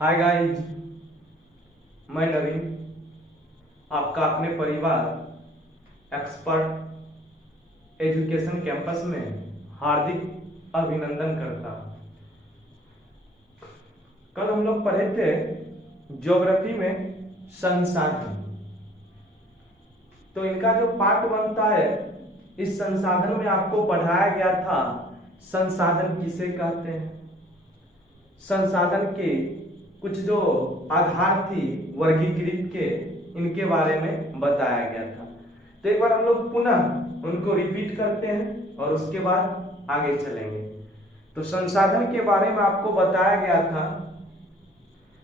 Hi guys, मैं नवीन आपका अपने परिवार एक्सपर्ट एजुकेशन कैंपस में हार्दिक अभिनंदन करता हूं। कल हम लोग पढ़े थे ज्योग्राफी में संसाधन। तो इनका जो पार्ट बनता है, इस संसाधन में आपको पढ़ाया गया था संसाधन किसे कहते हैं, संसाधन के कुछ जो आधार थी वर्गीकृत के, इनके बारे में बताया गया था। तो एक बार हम लोग पुनः उनको रिपीट करते हैं और उसके बाद आगे चलेंगे। तो संसाधन के बारे में आपको बताया गया था,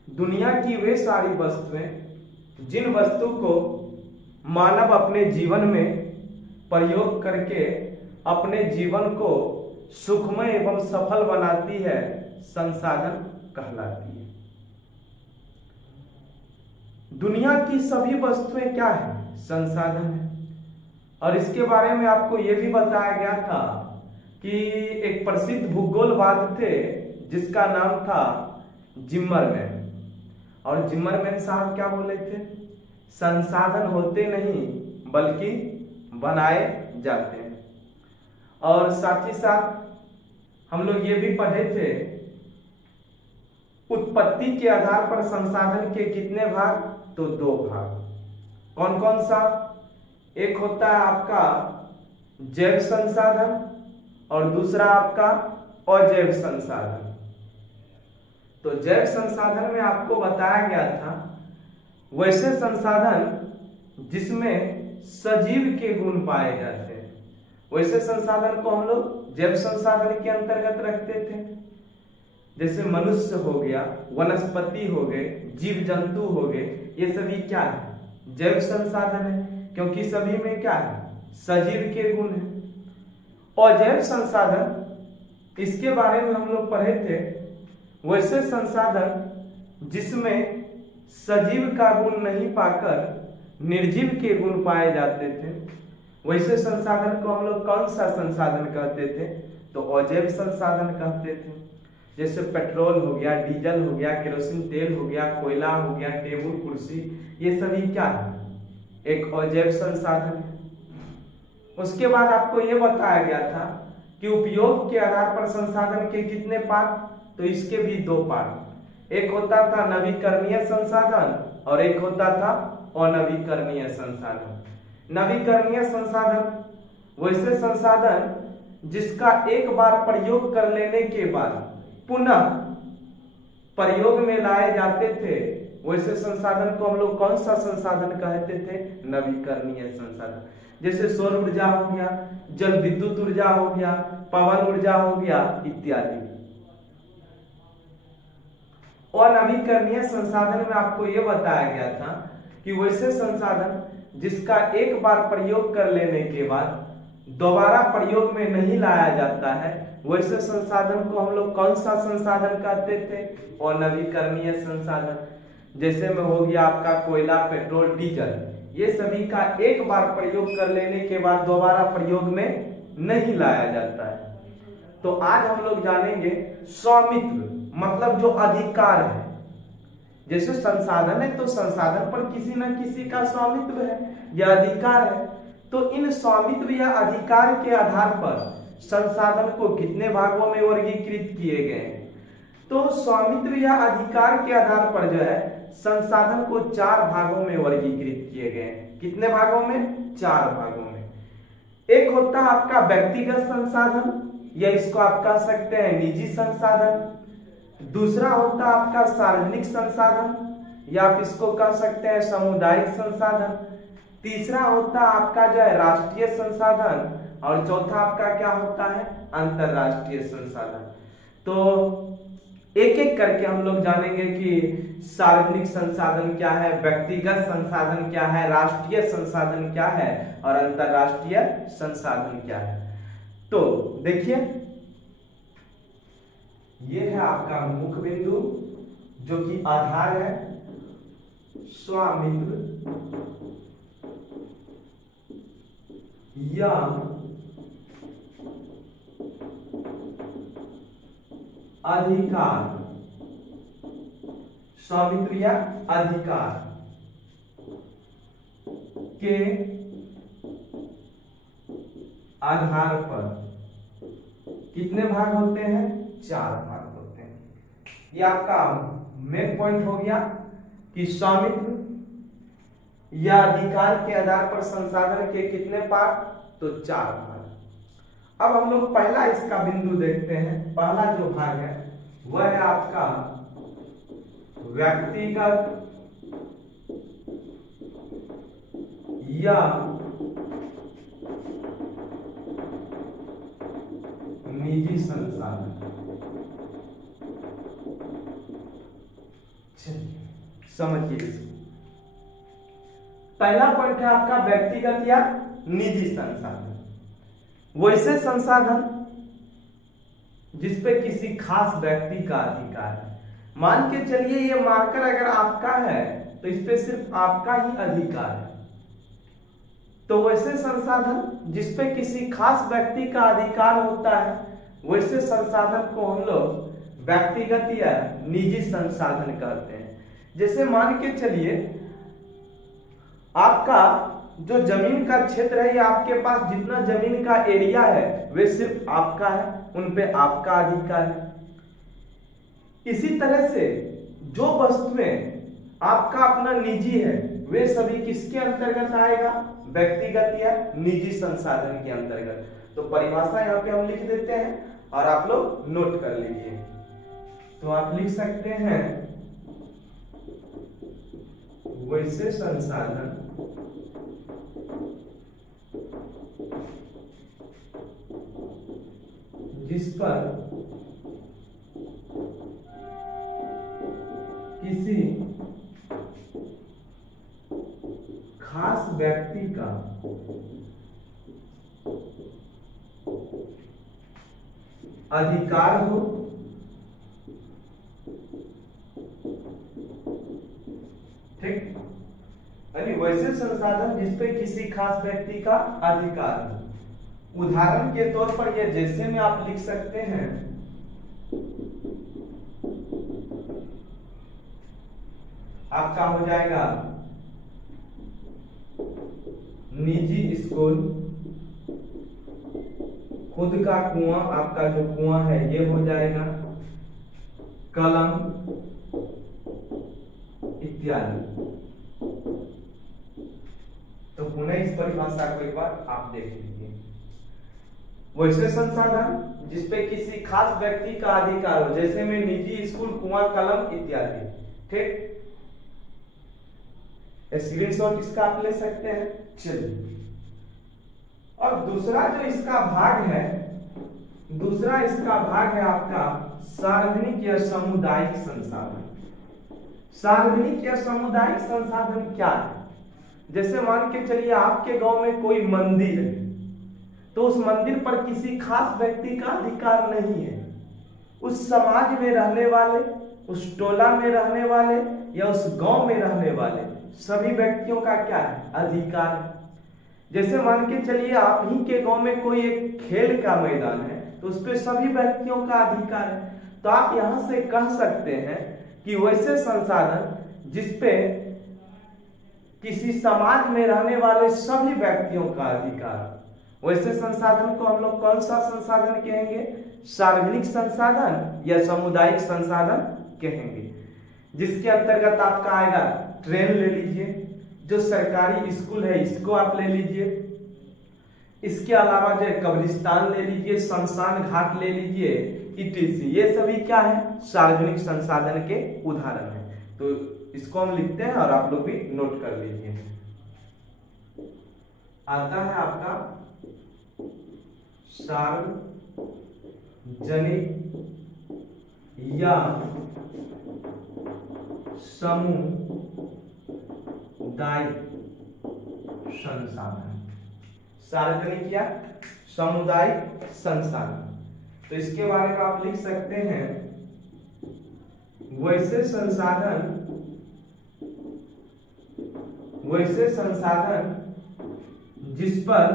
दुनिया की वे सारी वस्तुएं जिन वस्तु को मानव अपने जीवन में प्रयोग करके अपने जीवन को सुखमय एवं सफल बनाती है, संसाधन कहलाती है। दुनिया की सभी वस्तुएं क्या है? संसाधन है। और इसके बारे में आपको यह भी बताया गया था कि एक प्रसिद्ध भूगोलवाद थे जिसका नाम था जिम्मरमैन। और जिम्मरमैन साहब क्या बोले थे? संसाधन होते नहीं बल्कि बनाए जाते हैं। और साथ ही साथ हम लोग ये भी पढ़े थे, उत्पत्ति के आधार पर संसाधन के कितने भाग? तो 2 भाग। कौन कौन सा? एक होता है आपका जैव संसाधन और दूसरा आपका अजैव संसाधन। तो जैव संसाधन में आपको बताया गया था वैसे संसाधन जिसमें सजीव के गुण पाए जाते हैं, वैसे संसाधन को हम लोग जैव संसाधन के अंतर्गत रखते थे। जैसे मनुष्य हो गया, वनस्पति हो गए, जीव जंतु हो गए, ये सभी क्या है? जैव संसाधन है, क्योंकि सभी में क्या है? सजीव के गुण है। अजैव संसाधन, इसके बारे में हम लोग पढ़े थे, वैसे संसाधन जिसमें सजीव का गुण नहीं पाकर निर्जीव के गुण पाए जाते थे, वैसे संसाधन को हम लोग कौन सा संसाधन कहते थे? तो अजैव संसाधन कहते थे। जैसे पेट्रोल हो गया, डीजल हो गया, केरोसिन तेल हो गया, कोयला हो गया, टेबुल कुर्सी, ये सभी क्या है? एक अजैव संसाधन है। उसके बाद आपको यह बताया गया था कि उपयोग के आधार पर संसाधन के कितने पार्ट? तो इसके भी 2 पार्ट। एक होता था नवीकरणीय संसाधन और एक होता था अनवीकरणीय संसाधन। नवीकरणीय संसाधन वैसे संसाधन जिसका एक बार प्रयोग कर लेने के बाद पुनः प्रयोग में लाए जाते थे, वैसे संसाधन को हम लोग कौन सा संसाधन कहते थे? नवीकरणीय संसाधन। जैसे सौर ऊर्जा हो गया, जल विद्युत ऊर्जा हो गया, पवन ऊर्जा हो गया इत्यादि। और नवीकरणीय संसाधन में आपको यह बताया गया था कि वैसे संसाधन जिसका एक बार प्रयोग कर लेने के बाद दोबारा प्रयोग में नहीं लाया जाता है, वैसे संसाधन को हम लोग कौन सा संसाधन कहते थे? और नवीकरणीय संसाधन। जैसे में हो गया आपका कोयला, पेट्रोल, डीजल, ये सभी का एक बार प्रयोग कर लेने के बाद दोबारा प्रयोग में नहीं लाया जाता है। तो आज हम लोग जानेंगे स्वामित्व, मतलब जो अधिकार है। जैसे संसाधन है तो संसाधन पर किसी न किसी का स्वामित्व है या अधिकार है। तो इन स्वामित्व या अधिकार के आधार पर संसाधन को कितने भागों में वर्गीकृत किए गए हैं? तो स्वामित्व या अधिकार के आधार पर जो है संसाधन को 4 भागों में वर्गीकृत किए गए हैं। कितने भागों में? 4 भागों में। एक होता है आपका व्यक्तिगत संसाधन, या इसको आप कह सकते हैं निजी संसाधन। दूसरा होता है आपका सार्वजनिक संसाधन, या आप इसको कह सकते हैं सामुदायिक संसाधन। तीसरा होता आपका जो है राष्ट्रीय संसाधन, और चौथा आपका क्या होता है? अंतरराष्ट्रीय संसाधन। तो एक एक करके हम लोग जानेंगे कि सार्वजनिक संसाधन क्या है, व्यक्तिगत संसाधन क्या है, राष्ट्रीय संसाधन क्या है और अंतरराष्ट्रीय संसाधन क्या है। तो देखिए, ये है आपका मुख्य बिंदु जो कि आधार है, स्वामित्व या अधिकार। स्वामित्व या अधिकार के आधार पर कितने भाग होते हैं? 4 भाग होते हैं। ये आपका मेन पॉइंट हो गया कि स्वामित्व या अधिकार के आधार पर संसाधन के कितने पार्ट? तो 4 भाग। अब हम लोग पहला इसका बिंदु देखते हैं। पहला जो भाग है वह है आपका व्यक्तिगत या निजी संसाधन। समझिए इसको। पहला पॉइंट है आपका व्यक्तिगत या निजी संसाधन। वैसे संसाधन जिसपे किसी खास व्यक्ति का अधिकार है। मान के चलिए ये मार्कर अगर आपका है तो इस पे सिर्फ आपका ही अधिकार है। तो वैसे संसाधन जिसपे किसी खास व्यक्ति का अधिकार होता है, वैसे संसाधन को हम लोग व्यक्तिगत या निजी संसाधन कहते हैं। जैसे मान के चलिए आपका जो जमीन का क्षेत्र है या आपके पास जितना जमीन का एरिया है वे सिर्फ आपका है, उन पे आपका अधिकार है। इसी तरह से जो वस्तुएं आपका अपना निजी है वे सभी किसके अंतर्गत आएगा? व्यक्तिगत या निजी संसाधन के अंतर्गत। तो परिभाषा यहाँ पे हम लिख देते हैं और आप लोग नोट कर लीजिए। तो आप लिख सकते हैं वैसे संसाधन जिस पर किसी खास व्यक्ति का अधिकार हो, ठीक। यानी वैसे संसाधन जिसपे किसी खास व्यक्ति का अधिकार हो। उदाहरण के तौर पर ये जैसे में आप लिख सकते हैं आपका हो जाएगा निजी स्कूल, खुद का कुआं, आपका जो कुआं है ये हो जाएगा, कलम इत्यादि। तो पुनः इस परिभाषा को एक बार आप देख लीजिए। वैसे संसाधन जिसपे किसी खास व्यक्ति का अधिकार हो, जैसे में निजी स्कूल, कुआं, कलम इत्यादि, ठीक। स्क्रीनशॉट इसका आप ले सकते हैं। चलिए, और दूसरा जो इसका भाग है, दूसरा इसका भाग है आपका सार्वजनिक या सामुदायिक संसाधन। सार्वजनिक या सामुदायिक संसाधन क्या है? जैसे मान के चलिए आपके गांव में कोई मंदिर है, तो उस मंदिर पर किसी खास व्यक्ति का अधिकार नहीं है। उस समाज में रहने वाले, उस टोला में रहने वाले या उस गांव में रहने वाले सभी व्यक्तियों का क्या है? अधिकार है। जैसे मान के चलिए आप ही के गांव में कोई एक खेल का मैदान है, तो उस पे सभी व्यक्तियों का अधिकार है। तो आप यहां से कह सकते हैं कि वैसे संसाधन जिसपे किसी समाज में रहने वाले सभी व्यक्तियों का अधिकार, वैसे संसाधन को हम लोग कौन सा संसाधन कहेंगे? सार्वजनिक संसाधन या सामुदायिक संसाधन कहेंगे। जिसके अंतर्गत आपका आएगा ट्रेन ले लीजिए, जो सरकारी स्कूल है इसको आप ले लीजिए, इसके अलावा जो कब्रिस्तान ले लीजिए, शमशान घाट ले लीजिए, इटीसी। ये सभी क्या है? सार्वजनिक संसाधन के उदाहरण है। तो इसको हम लिखते हैं और आप लोग भी नोट कर लीजिए। आता है आपका सार्वजनिक या सामुदायिक संसाधन। सार्वजनिक या सामुदायिक संसाधन, तो इसके बारे में आप लिख सकते हैं वैसे संसाधन जिस पर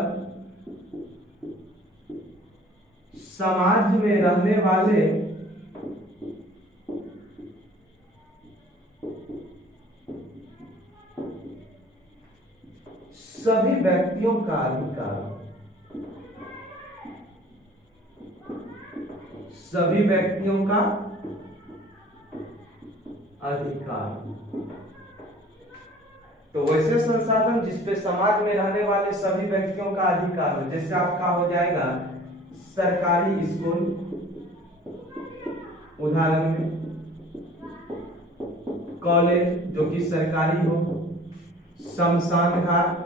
समाज में रहने वाले सभी व्यक्तियों का अधिकार, सभी व्यक्तियों का अधिकार। तो वैसे संसाधन जिसपे समाज में रहने वाले सभी व्यक्तियों का अधिकार हो, जैसे आपका हो जाएगा सरकारी स्कूल, उदाहरण में कॉलेज जो कि सरकारी हो, शमशान घाट,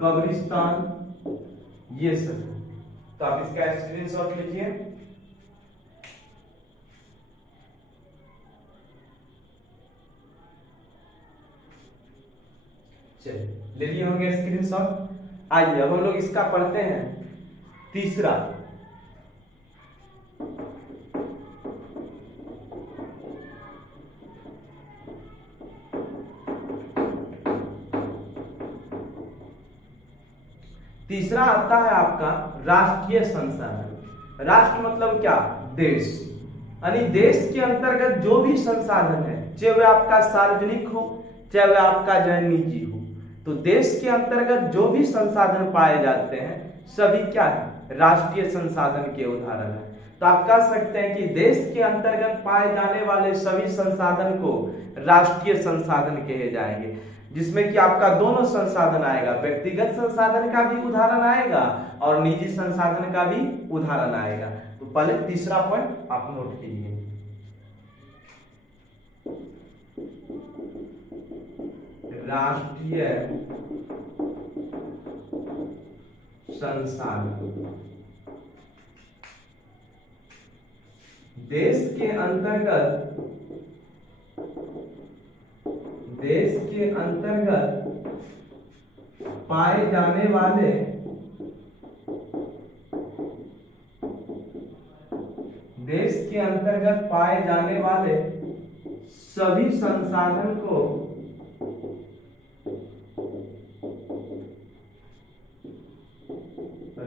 कब्रिस्तान, ये सब। तो आप इसका स्क्रीनशॉट लीजिए। चलिए ले लिए होंगे स्क्रीनशॉट। आइए अब हम लोग इसका पढ़ते हैं। तीसरा, तीसरा आता है आपका राष्ट्रीय संसाधन। राष्ट्र मतलब क्या? देश। यानी देश के अंतर्गत जो भी संसाधन है, चाहे वह आपका सार्वजनिक हो, चाहे वह आपका जो है निजी हो, तो देश के अंतर्गत जो भी संसाधन पाए जाते हैं सभी क्या है? राष्ट्रीय संसाधन के उदाहरण है। तो आप कह सकते हैं कि देश के अंतर्गत पाए जाने वाले सभी संसाधन को राष्ट्रीय संसाधन कहे जाएंगे, जिसमें कि आपका दोनों संसाधन आएगा, व्यक्तिगत संसाधन का भी उदाहरण आएगा और निजी संसाधन का भी उदाहरण आएगा। तो पहले तीसरा पॉइंट आप नोट कीजिए। राष्ट्रीय संसाधन देश के अंतर्गत पाए जाने वाले सभी संसाधन को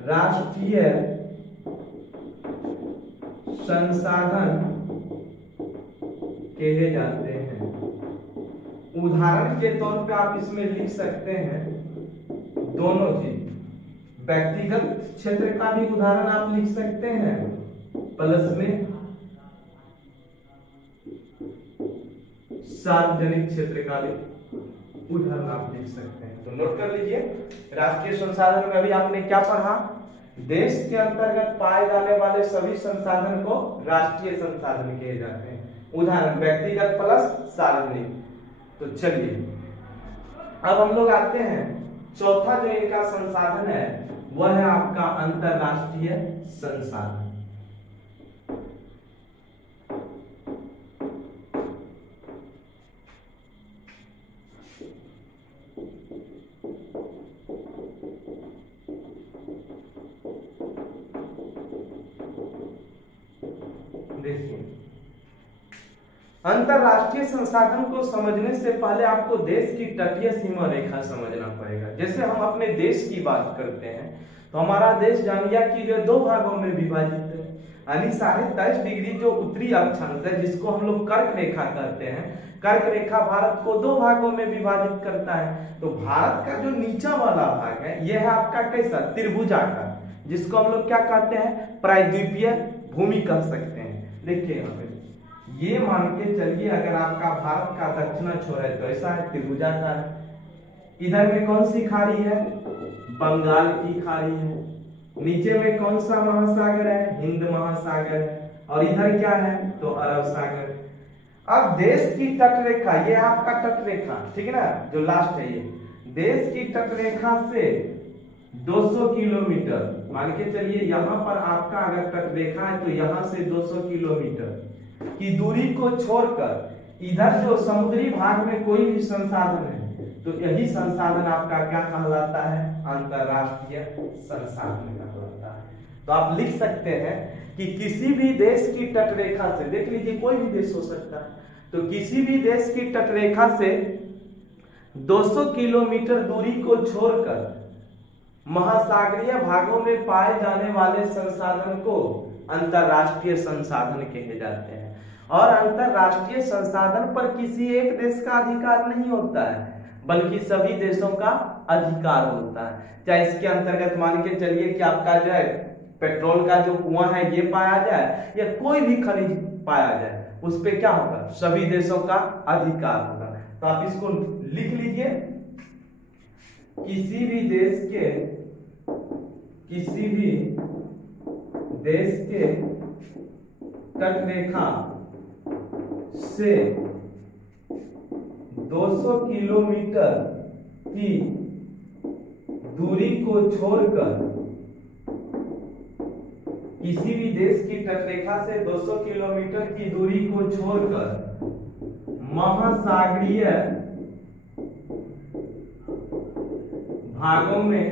राष्ट्रीय संसाधन कहे जाते हैं। उदाहरण के तौर पे आप इसमें लिख सकते हैं दोनों चीज, व्यक्तिगत क्षेत्र का भी उदाहरण आप लिख सकते हैं, प्लस में सार्वजनिक क्षेत्र का भी उदाहरण आप लिख सकते हैं। तो नोट कर लीजिए, राष्ट्रीय संसाधन में अभी आपने क्या पढ़ा? देश के अंतर्गत पाए जाने वाले सभी संसाधन को राष्ट्रीय संसाधन कहे जाते हैं। उदाहरण व्यक्तिगत प्लस सार्वजनिक। तो चलिए अब हम लोग आते हैं, चौथा जो इनका संसाधन है वह है आपका अंतरराष्ट्रीय संसाधन। अंतरराष्ट्रीय संसाधन को समझने से पहले आपको देश की तटीय सीमा रेखा समझना पड़ेगा। जैसे हम अपने देश की बात करते हैं तो हमारा देश जानिया कि जो दो भागों में विभाजित है, यानी 23.5 डिग्री जो उत्तरी अक्षांश है, जिसको हम लोग कर्क रेखा कहते हैं। कर्क रेखा भारत को दो भागों में विभाजित करता है। तो भारत का जो नीचा वाला भाग है यह है आपका कैसा? त्रिभुजाकार, जिसको हम लोग क्या कहते हैं? प्रायद्वीपीय भूमि कह सकते हैं। देखिए यहाँ पे ये मान के चलिए, अगर आपका भारत का दक्षिण छोर है तो ऐसा है, त्रिभुजाकार है। इधर में कौन सी खाड़ी है? बंगाल की खाड़ी है। नीचे में कौन सा महासागर है? हिंद महासागर है। और इधर क्या है? तो अरब सागर। अब देश की तटरेखा, ये आपका तटरेखा, ठीक है ना, जो लास्ट है ये देश की तटरेखा से 200 किलोमीटर मान के चलिए। यहाँ पर आपका अगर तटरेखा है तो यहाँ से 200 किलोमीटर की दूरी को छोड़कर इधर जो समुद्री भाग में कोई भी संसाधन है तो यही संसाधन आपका क्या कहलाता है? अंतरराष्ट्रीय संसाधन कहलाता है। तो आप लिख सकते हैं कि किसी भी देश की तटरेखा से, देख लीजिए कोई भी देश हो सकता है, तो किसी भी देश की तटरेखा से 200 किलोमीटर दूरी को छोड़कर महासागरीय भागों में पाए जाने वाले संसाधन को अंतरराष्ट्रीय संसाधन कहे जाते हैं। और अंतरराष्ट्रीय संसाधन पर किसी एक देश का अधिकार नहीं होता है, बल्कि सभी देशों का अधिकार होता है। चाहे इसके अंतर्गत मान के चलिए कि आपका जो है पेट्रोल का जो कुआं है ये पाया जाए या कोई भी खनिज पाया जाए, उस पे क्या होगा, सभी देशों का अधिकार होगा। तो आप इसको लिख लीजिए, किसी भी देश के तटरेखा से 200 किलोमीटर की दूरी को छोड़कर, किसी भी देश की तटरेखा से 200 किलोमीटर की दूरी को छोड़कर महासागरीय भागों में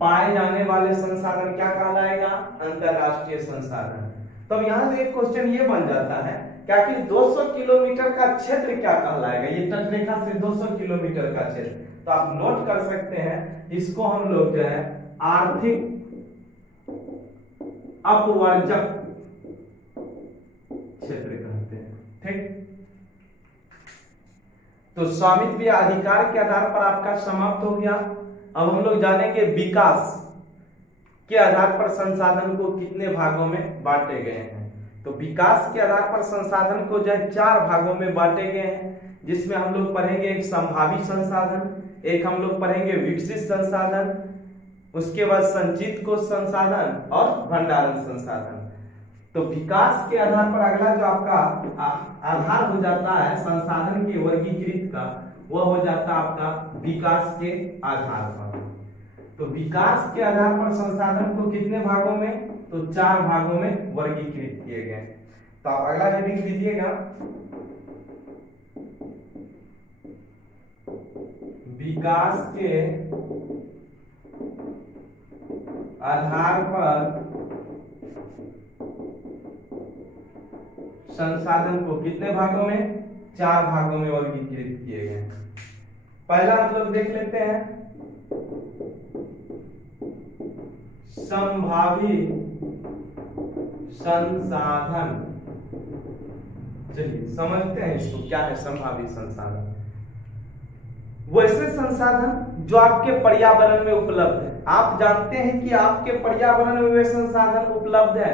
पाए जाने वाले संसाधन क्या कहलाएगा, अंतरराष्ट्रीय संसाधन। तो अब यहां से एक क्वेश्चन ये बन जाता है क्या कि 200 किलोमीटर का क्षेत्र क्या कहलाएगा, ये तटरेखा से 200 किलोमीटर का क्षेत्र। तो आप नोट कर सकते हैं, इसको हम लोग जो है आर्थिक अपवर्जक क्षेत्र कहते हैं। ठीक, तो स्वामित्व या अधिकार के आधार पर आपका समाप्त हो गया। अब हम लोग जानेंगे विकास के आधार पर संसाधन को कितने भागों में बांटे गए हैं। तो विकास के आधार पर संसाधन को जो है 4 भागों में बांटे गए हैं, जिसमें हम लोग पढ़ेंगे एक संभावी संसाधन, एक हम लोग पढ़ेंगे विकसित संसाधन, उसके बाद संचित कोष संसाधन और भंडारण संसाधन। तो विकास के आधार पर अगला जो आपका आधार हो जाता है संसाधन के वर्गीकृत का, वह हो जाता है आपका विकास के आधार पर। तो विकास के आधार पर संसाधन को कितने भागों में, तो 4 भागों में वर्गीकृत किए गए। तो आप अगला हेडिंग लीजिएगा, विकास के आधार पर संसाधन को कितने भागों में, 4 भागों में वर्गीकृत किए गए। पहला हम लोग देख लेते हैं संभावी संसाधन। चलिए समझते हैं इसको, क्या है संभावी संसाधन। वैसे संसाधन जो आपके पर्यावरण में उपलब्ध है। आप जानते हैं कि आपके पर्यावरण में वे संसाधन उपलब्ध है,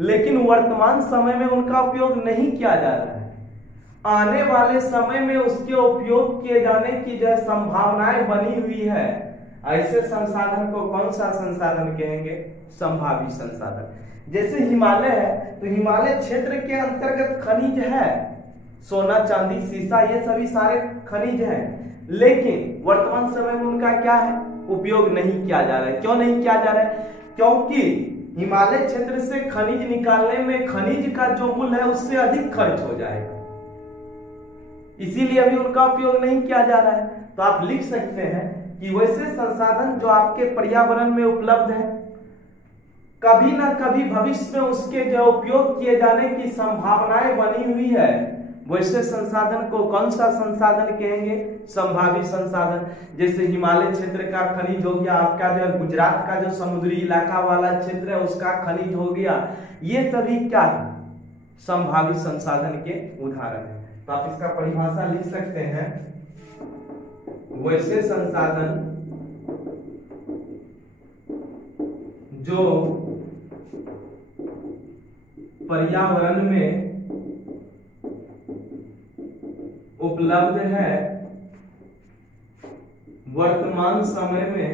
लेकिन वर्तमान समय में उनका उपयोग नहीं किया जा रहा है। आने वाले समय में उसके उपयोग किए जाने की जो संभावनाएं बनी हुई है, ऐसे संसाधन को कौन सा संसाधन कहेंगे, संभावी संसाधन। जैसे हिमालय है, तो हिमालय क्षेत्र के अंतर्गत खनिज है, सोना चांदी सीसा ये सभी सारे खनिज हैं, लेकिन वर्तमान समय में उनका क्या है, उपयोग नहीं किया जा रहा है। क्यों नहीं किया जा रहा है, क्योंकि हिमालय क्षेत्र से खनिज निकालने में खनिज का जो मूल्य है उससे अधिक खर्च हो जाएगा, इसीलिए अभी उनका उपयोग नहीं किया जा रहा है। तो आप लिख सकते हैं कि वैसे संसाधन जो आपके पर्यावरण में उपलब्ध है, कभी ना कभी भविष्य में उसके जो उपयोग किए जाने की संभावनाएं बनी हुई है, वैसे संसाधन को कौन सा संसाधन कहेंगे, संभावी संसाधन। जैसे हिमालय क्षेत्र का खनिज हो गया, आपका जो है गुजरात का जो समुद्री इलाका वाला क्षेत्र है उसका खनिज हो गया, ये सभी क्या है, संभावी संसाधन के उदाहरण है। तो आप इसका परिभाषा लिख सकते हैं, वैसे संसाधन जो पर्यावरण में उपलब्ध है, वर्तमान समय में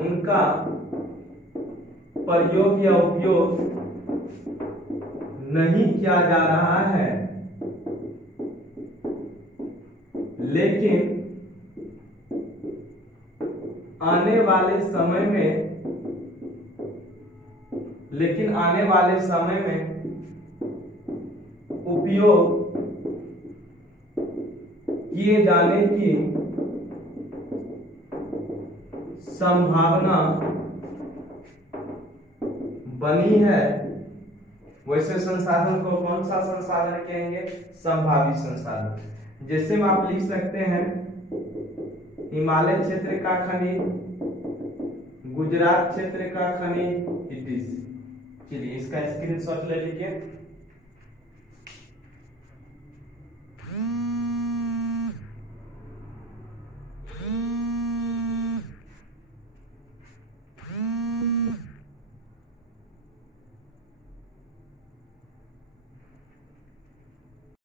उनका प्रयोग या उपयोग नहीं किया जा रहा है, लेकिन आने वाले समय में उपयोग किए जाने की संभावना बनी है, वैसे संसाधन को कौन सा संसाधन कहेंगे, संभावी संसाधन। जैसे में आप लिख सकते हैं हिमालय क्षेत्र का खनिज, गुजरात क्षेत्र का खनिज इट इज। चलिए इसका स्क्रीनशॉट ले लीजिए।